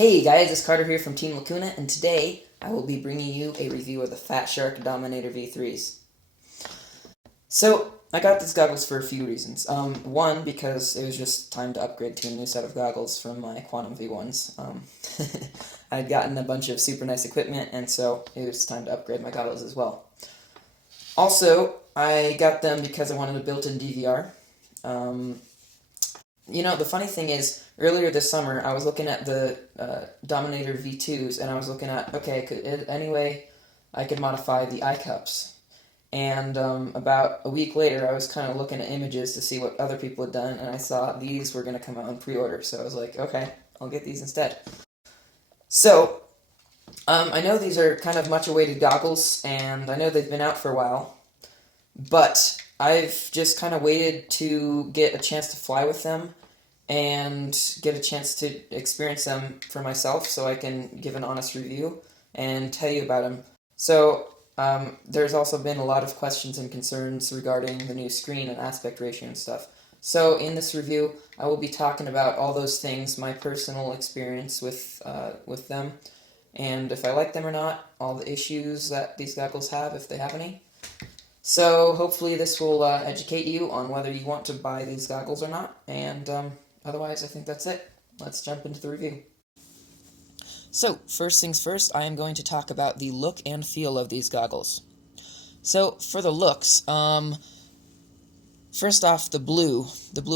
Hey guys, it's Carter here from Team Lacuna, and today I will be bringing you a review of the Fatshark Dominator V3s. So, I got these goggles for a few reasons. One, because it was just time to upgrade to a new set of goggles from my Quantum V1s. I'd gotten a bunch of super nice equipment, and so it was time to upgrade my goggles as well. Also, I got them because I wanted a built-in DVR. The funny thing is, earlier this summer, I was looking at the Dominator V2s, and I was looking at, any way I could modify the eye cups. And about a week later, I was kind of looking at images to see what other people had done, and I saw these were going to come out in pre-order, so I was like, okay, I'll get these instead. So, I know these are kind of much-awaited goggles, and I know they've been out for a while, but I've just kind of waited to get a chance to fly with them and get a chance to experience them for myself so I can give an honest review and tell you about them. So, there's also been a lot of questions and concerns regarding the new screen and aspect ratio and stuff. So, in this review, I will be talking about all those things, my personal experience with them, and if I like them or not, all the issues that these goggles have, if they have any. So, hopefully this will educate you on whether you want to buy these goggles or not, and otherwise, I think that's it. Let's jump into the review. So, first things first, I am going to talk about the look and feel of these goggles. So, for the looks, first off, the blue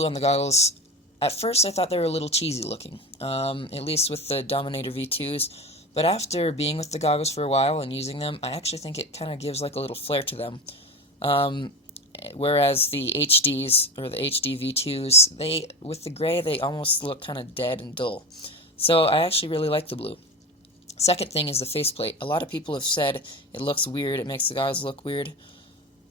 on the goggles. At first, I thought they were a little cheesy looking, at least with the Dominator V2s, but after being with the goggles for a while and using them, I actually think it kind of gives like a little flair to them. Whereas the HDs, or the HD V2s, with the gray, they almost look kind of dead and dull. So I actually really like the blue. Second thing is the faceplate. A lot of people have said it looks weird, it makes the goggles look weird.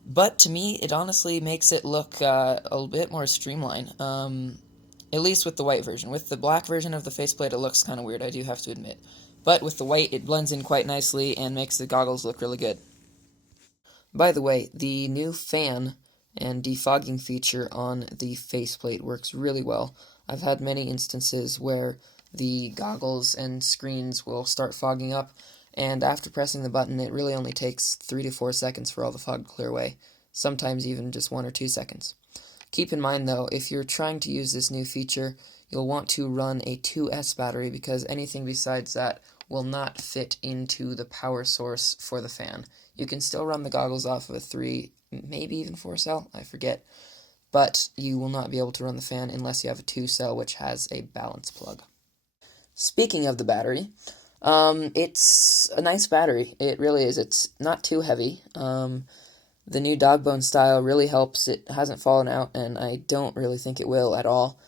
But to me, it honestly makes it look a bit more streamlined. At least with the white version. With the black version of the faceplate, it looks kind of weird, I do have to admit. But with the white, it blends in quite nicely and makes the goggles look really good. By the way, the new fan and defogging feature on the faceplate works really well. I've had many instances where the goggles and screens will start fogging up, and after pressing the button, it really only takes 3 to 4 seconds for all the fog to clear away, sometimes even just 1 or 2 seconds. Keep in mind, though, if you're trying to use this new feature, you'll want to run a 2S battery because anything besides that will not fit into the power source for the fan. You can still run the goggles off of a 3, maybe even 4 cell, I forget, but you will not be able to run the fan unless you have a 2 cell which has a balance plug. Speaking of the battery, it's a nice battery. It really is. It's not too heavy. The new dog bone style really helps. It hasn't fallen out, and I don't really think it will at all.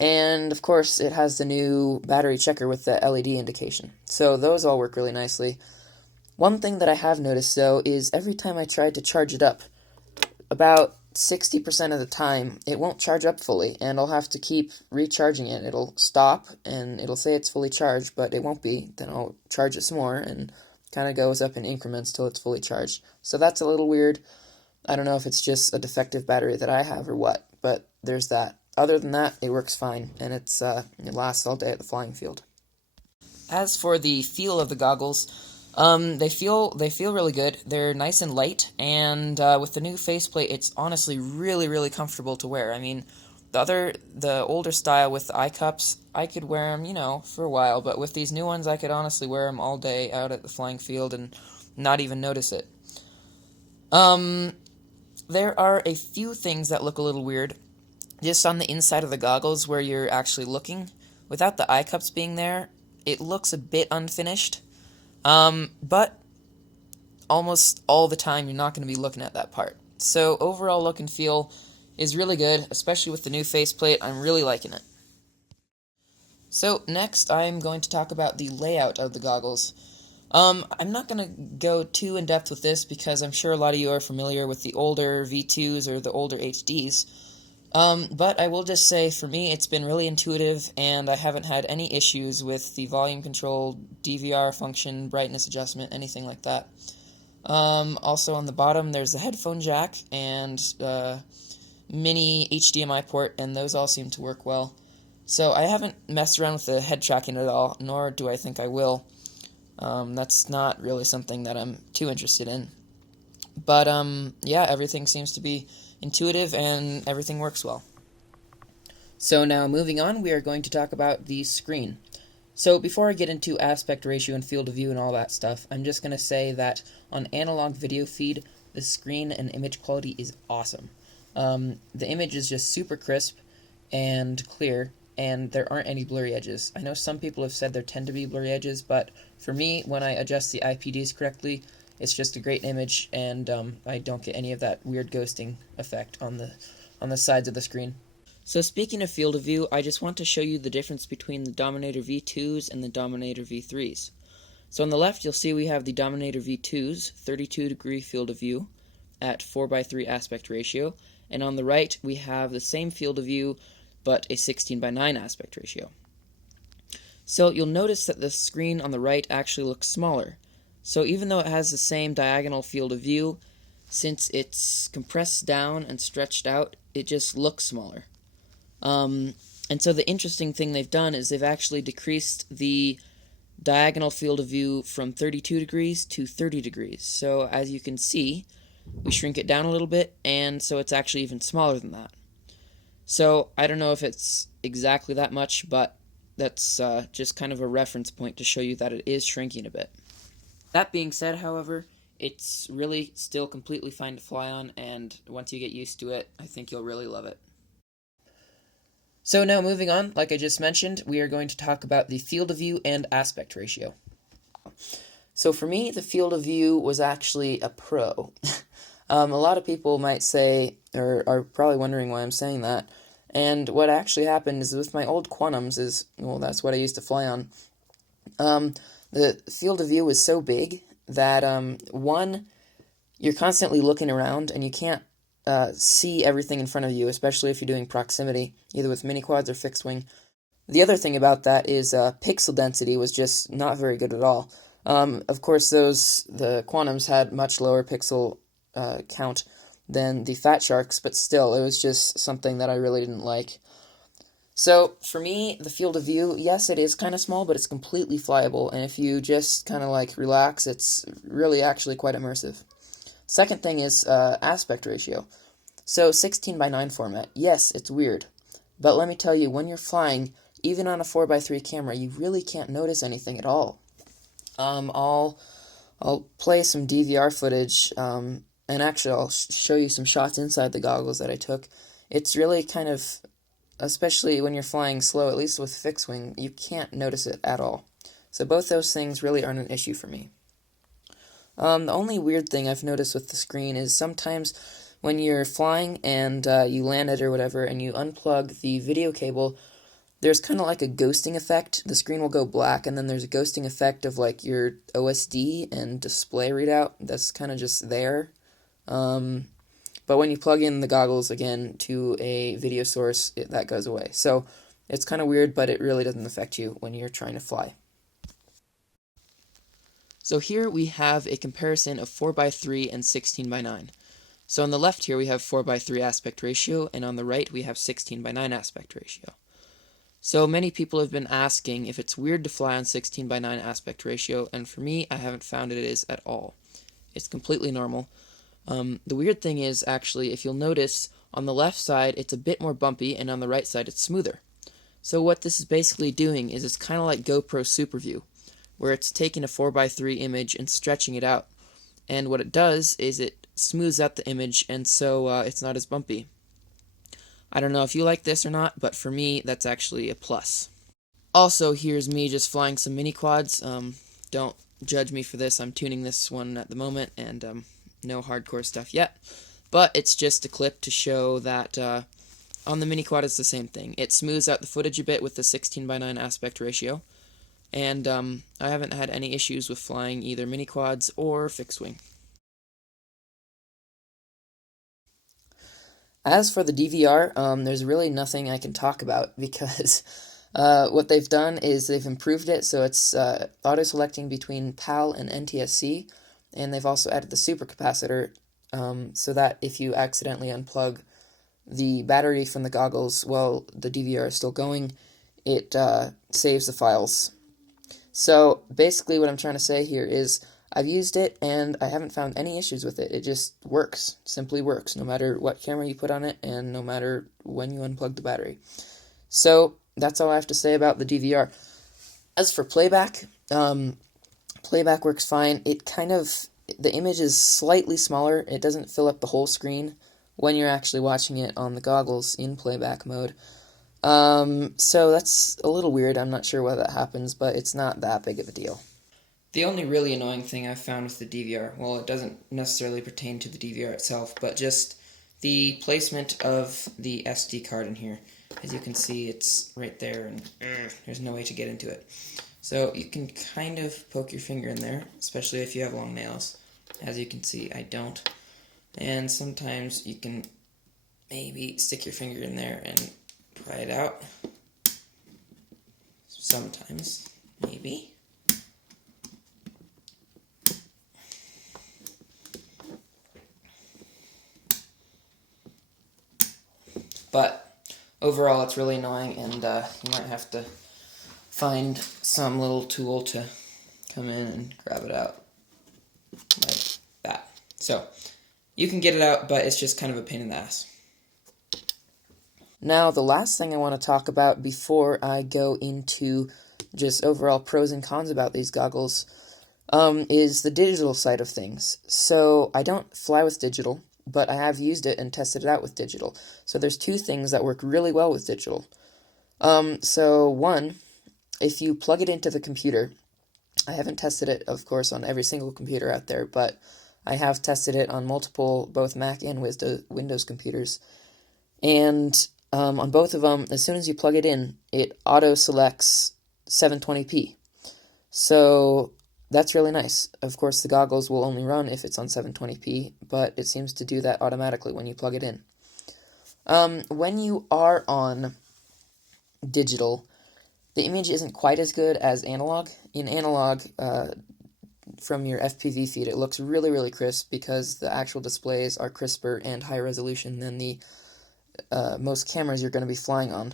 And, of course, it has the new battery checker with the LED indication. So those all work really nicely. One thing that I have noticed, though, is every time I try to charge it up, about 60% of the time, it won't charge up fully, and I'll have to keep recharging it. It'll stop, and it'll say it's fully charged, but it won't be. Then I'll charge it some more, and kind of goes up in increments till it's fully charged. So that's a little weird. I don't know if it's just a defective battery that I have or what, but there's that. Other than that, it works fine, and it lasts all day at the flying field. As for the feel of the goggles, they feel really good. They're nice and light, and with the new faceplate, it's honestly really, really comfortable to wear. I mean, the older style with the eye cups, I could wear them, for a while, but with these new ones, I could honestly wear them all day out at the flying field and not even notice it. There are a few things that look a little weird. Just on the inside of the goggles where you're actually looking, without the eye cups being there, it looks a bit unfinished. But almost all the time you're not going to be looking at that part. So overall look and feel is really good, especially with the new faceplate. I'm really liking it. So next I'm going to talk about the layout of the goggles. I'm not going to go too in-depth with this because I'm sure a lot of you are familiar with the older V2s or the older HDs. But I will just say, for me, it's been really intuitive, and I haven't had any issues with the volume control, DVR function, brightness adjustment, anything like that. Also on the bottom, there's the headphone jack and mini HDMI port, and those all seem to work well. So I haven't messed around with the head tracking at all, nor do I think I will. That's not really something that I'm too interested in. But yeah, everything seems to be intuitive and everything works well. So now moving on, we are going to talk about the screen. So before I get into aspect ratio and field of view and all that stuff, I'm just going to say that on analog video feed, the screen and image quality is awesome. The image is just super crisp and clear, and there aren't any blurry edges. I know some people have said there tend to be blurry edges, but for me, when I adjust the IPDs correctly, it's just a great image, and I don't get any of that weird ghosting effect on the sides of the screen. So speaking of field of view, I just want to show you the difference between the Dominator V2s and the Dominator V3s. So on the left, you'll see we have the Dominator V2's 32-degree field of view at 4:3 aspect ratio, and on the right, we have the same field of view, but a 16:9 aspect ratio. So you'll notice that the screen on the right actually looks smaller. So even though it has the same diagonal field of view, since it's compressed down and stretched out, it just looks smaller. And so the interesting thing they've done is they've actually decreased the diagonal field of view from 32 degrees to 30 degrees. So as you can see, we shrink it down a little bit, and so it's actually even smaller than that. So I don't know if it's exactly that much, but that's just kind of a reference point to show you that it is shrinking a bit. That being said, however, it's really still completely fine to fly on, and once you get used to it, I think you'll really love it. So now moving on, like I just mentioned, we are going to talk about the field of view and aspect ratio. So for me, the field of view was actually a pro. A lot of people might say, or are probably wondering why I'm saying that, and what actually happened is with my old Quantums is, well, that's what I used to fly on, the field of view was so big that, one, you're constantly looking around and you can't see everything in front of you, especially if you're doing proximity, either with mini quads or fixed wing. The other thing about that is pixel density was just not very good at all. Of course, the Quantums had much lower pixel count than the Fatsharks, but still, it was just something that I really didn't like. So, for me, the field of view, yes, it is kind of small, but it's completely flyable, and if you just kind of like relax, it's really actually quite immersive. Second thing is aspect ratio. So 16:9 format, yes, it's weird, but let me tell you, when you're flying, even on a 4:3 camera, you really can't notice anything at all. I'll play some DVR footage, and actually I'll show you some shots inside the goggles that I took. It's really kind of, especially when you're flying slow, at least with fixed wing, you can't notice it at all. So both those things really aren't an issue for me. The only weird thing I've noticed with the screen is sometimes when you're flying and you land it or whatever and you unplug the video cable, there's kind of like a ghosting effect. The screen will go black, and then there's a ghosting effect of like your OSD and display readout that's kind of just there. But when you plug in the goggles again to a video source, that goes away. So it's kind of weird, but it really doesn't affect you when you're trying to fly. So here we have a comparison of 4:3 and 16:9. So on the left here we have 4:3 aspect ratio, and on the right we have 16:9 aspect ratio. So many people have been asking if it's weird to fly on 16:9 aspect ratio, and for me, I haven't found it is at all. It's completely normal. The weird thing is, actually, if you'll notice, on the left side it's a bit more bumpy, and on the right side it's smoother. So what this is basically doing is it's kind of like GoPro SuperView, where it's taking a 4:3 image and stretching it out. And what it does is it smooths out the image, and so it's not as bumpy. I don't know if you like this or not, but for me, that's actually a plus. Also, here's me just flying some mini quads. Don't judge me for this. I'm tuning this one at the moment, and no hardcore stuff yet. But it's just a clip to show that on the mini quad it's the same thing. It smooths out the footage a bit with the 16:9 aspect ratio. And I haven't had any issues with flying either mini quads or fixed wing. As for the DVR, there's really nothing I can talk about because what they've done is they've improved it so it's auto-selecting between PAL and NTSC, and they've also added the supercapacitor so that if you accidentally unplug the battery from the goggles while the DVR is still going, it saves the files. So basically what I'm trying to say here is I've used it and I haven't found any issues with it. It just works, simply works, no matter what camera you put on it and no matter when you unplug the battery. So that's all I have to say about the DVR. As for playback, playback works fine. The image is slightly smaller. It doesn't fill up the whole screen when you're actually watching it on the goggles in playback mode. So that's a little weird. I'm not sure why that happens, but it's not that big of a deal. The only really annoying thing I've found with the DVR, well, it doesn't necessarily pertain to the DVR itself, but just the placement of the SD card in here. As you can see, it's right there, and there's no way to get into it. So you can kind of poke your finger in there, especially if you have long nails. As you can see, I don't. And sometimes you can maybe stick your finger in there and pry it out. Sometimes, maybe. But overall, it's really annoying, and you might have to find some little tool to come in and grab it out like that. So you can get it out, but it's just kind of a pain in the ass. Now, the last thing I want to talk about before I go into just overall pros and cons about these goggles is the digital side of things. So I don't fly with digital, but I have used it and tested it out with digital. So there's two things that work really well with digital. So one, if you plug it into the computer, I haven't tested it, of course, on every single computer out there, but I have tested it on multiple, both Mac and Windows computers. And on both of them, as soon as you plug it in, it auto-selects 720p. So that's really nice. Of course, the goggles will only run if it's on 720p, but it seems to do that automatically when you plug it in. When you are on digital, the image isn't quite as good as analog. In analog, from your FPV feed, it looks really, really crisp because the actual displays are crisper and higher resolution than the most cameras you're going to be flying on.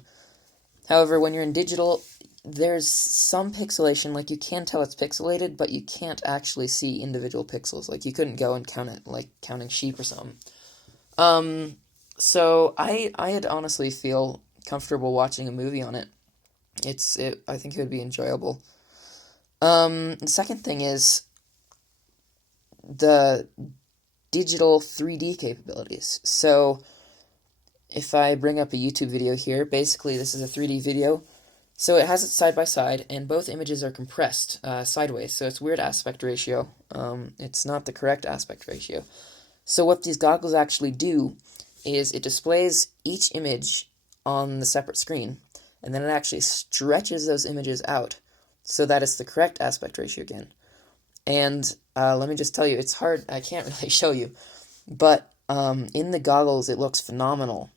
However, when you're in digital, there's some pixelation, like you can tell it's pixelated, but you can't actually see individual pixels. Like you couldn't go and count it like counting sheep or something. So I'd honestly feel comfortable watching a movie on it. I think it would be enjoyable. The second thing is the digital 3D capabilities. So if I bring up a YouTube video here, basically this is a 3D video. So it has it side by side, and both images are compressed sideways, so it's weird aspect ratio. It's not the correct aspect ratio. So what these goggles actually do is it displays each image on the separate screen, and then it actually stretches those images out so that it's the correct aspect ratio again. And let me just tell you, it's hard, I can't really show you, but in the goggles it looks phenomenal.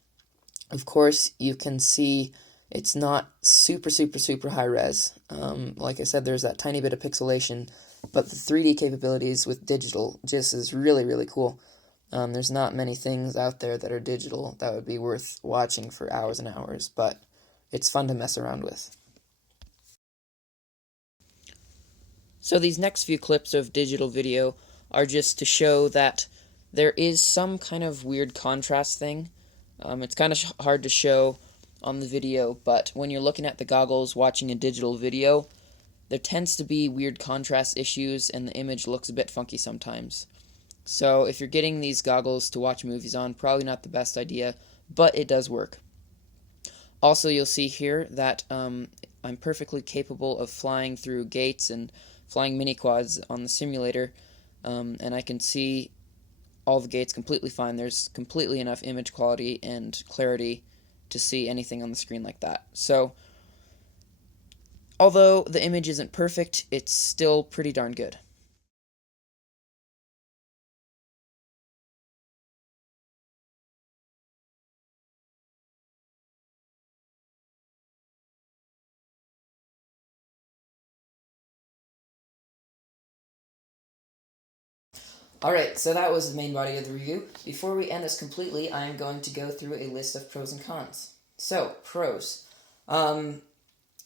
Of course, you can see it's not super, super, super high res. Like I said, there's that tiny bit of pixelation, but the 3D capabilities with digital just is really, really cool. There's not many things out there that are digital that would be worth watching for hours and hours, but it's fun to mess around with. So these next few clips of digital video are just to show that there is some kind of weird contrast thing. It's kind of hard to show on the video, but when you're looking at the goggles watching a digital video, there tends to be weird contrast issues and the image looks a bit funky sometimes. So if you're getting these goggles to watch movies on, probably not the best idea, but it does work. Also, you'll see here that I'm perfectly capable of flying through gates and flying mini quads on the simulator, and I can see all the gates completely fine. There's completely enough image quality and clarity to see anything on the screen like that. So, although the image isn't perfect, it's still pretty darn good. Alright, so that was the main body of the review. Before we end this completely, I am going to go through a list of pros and cons. So, pros.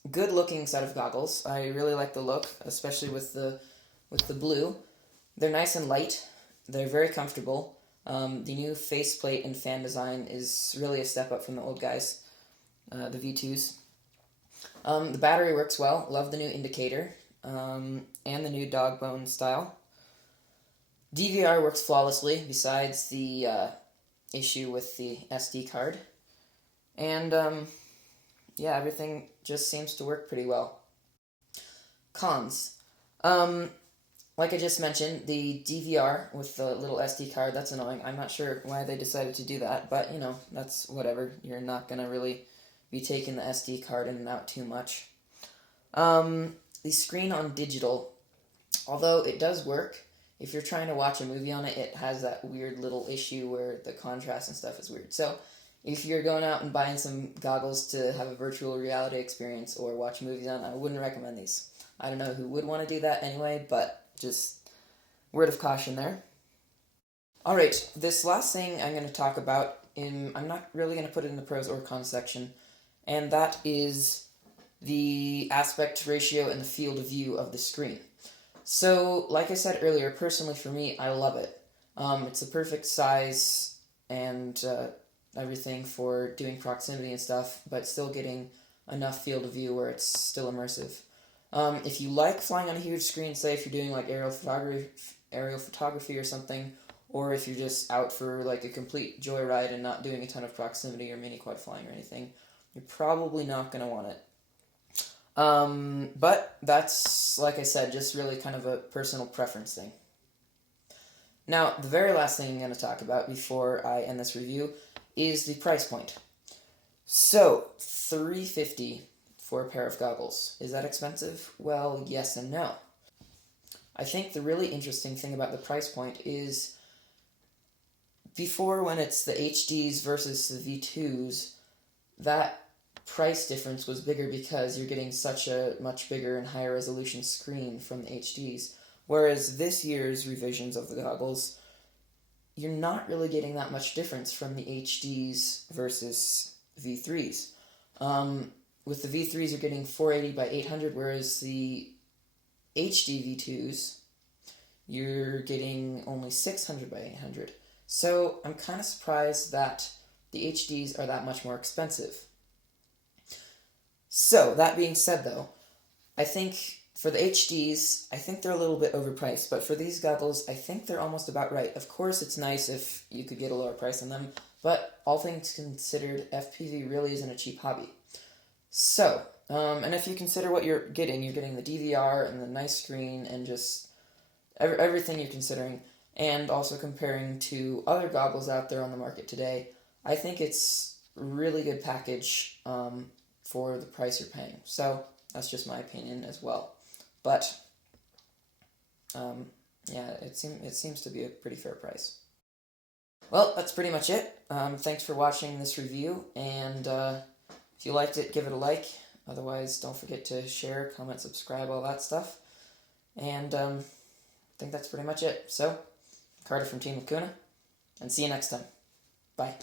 good looking set of goggles. I really like the look, especially with the blue. They're nice and light. They're very comfortable. The new faceplate and fan design is really a step up from the old guys, the V2s. The battery works well. Love the new indicator, and the new dog bone style. DVR works flawlessly, besides the issue with the SD card. And, yeah, everything just seems to work pretty well. Cons. Like I just mentioned, the DVR with the little SD card, that's annoying. I'm not sure why they decided to do that, but, that's whatever. You're not going to really be taking the SD card in and out too much. The screen on digital, although it does work, if you're trying to watch a movie on it, it has that weird little issue where the contrast and stuff is weird. So, if you're going out and buying some goggles to have a virtual reality experience or watch movies on, I wouldn't recommend these. I don't know who would want to do that anyway, but just word of caution there. Alright, this last thing I'm going to talk about, I'm not really going to put it in the pros or cons section, and that is the aspect ratio and the field of view of the screen. So, like I said earlier, personally for me, I love it. It's the perfect size and everything for doing proximity and stuff, but still getting enough field of view where it's still immersive. If you like flying on a huge screen, say if you're doing like aerial photography or something, or if you're just out for like a complete joyride and not doing a ton of proximity or mini quad flying or anything, you're probably not going to want it. But that's, like I said, just really kind of a personal preference thing. Now, the very last thing I'm going to talk about before I end this review is the price point. So, $350 for a pair of goggles. Is that expensive? Well, yes and no. I think the really interesting thing about the price point is before, when it's the HDs versus the V2s, that price difference was bigger because you're getting such a much bigger and higher resolution screen from the HDs. Whereas this year's revisions of the goggles, you're not really getting that much difference from the HDs versus V3s. With the V3s, you're getting 480 by 800, whereas the HD V2s, you're getting only 600 by 800. So I'm kind of surprised that the HDs are that much more expensive. So, that being said though, I think for the HDs, I think they're a little bit overpriced, but for these goggles, I think they're almost about right. Of course, it's nice if you could get a lower price on them, but all things considered, FPV really isn't a cheap hobby. So, and if you consider what you're getting the DVR and the nice screen and just everything you're considering, and also comparing to other goggles out there on the market today, I think it's a really good package for the price you're paying. So, that's just my opinion as well. But, yeah, it seems to be a pretty fair price. Well, that's pretty much it. Thanks for watching this review, and if you liked it, give it a like. Otherwise, don't forget to share, comment, subscribe, all that stuff. And I think that's pretty much it. So, Carter from Team Lacuna, and see you next time. Bye.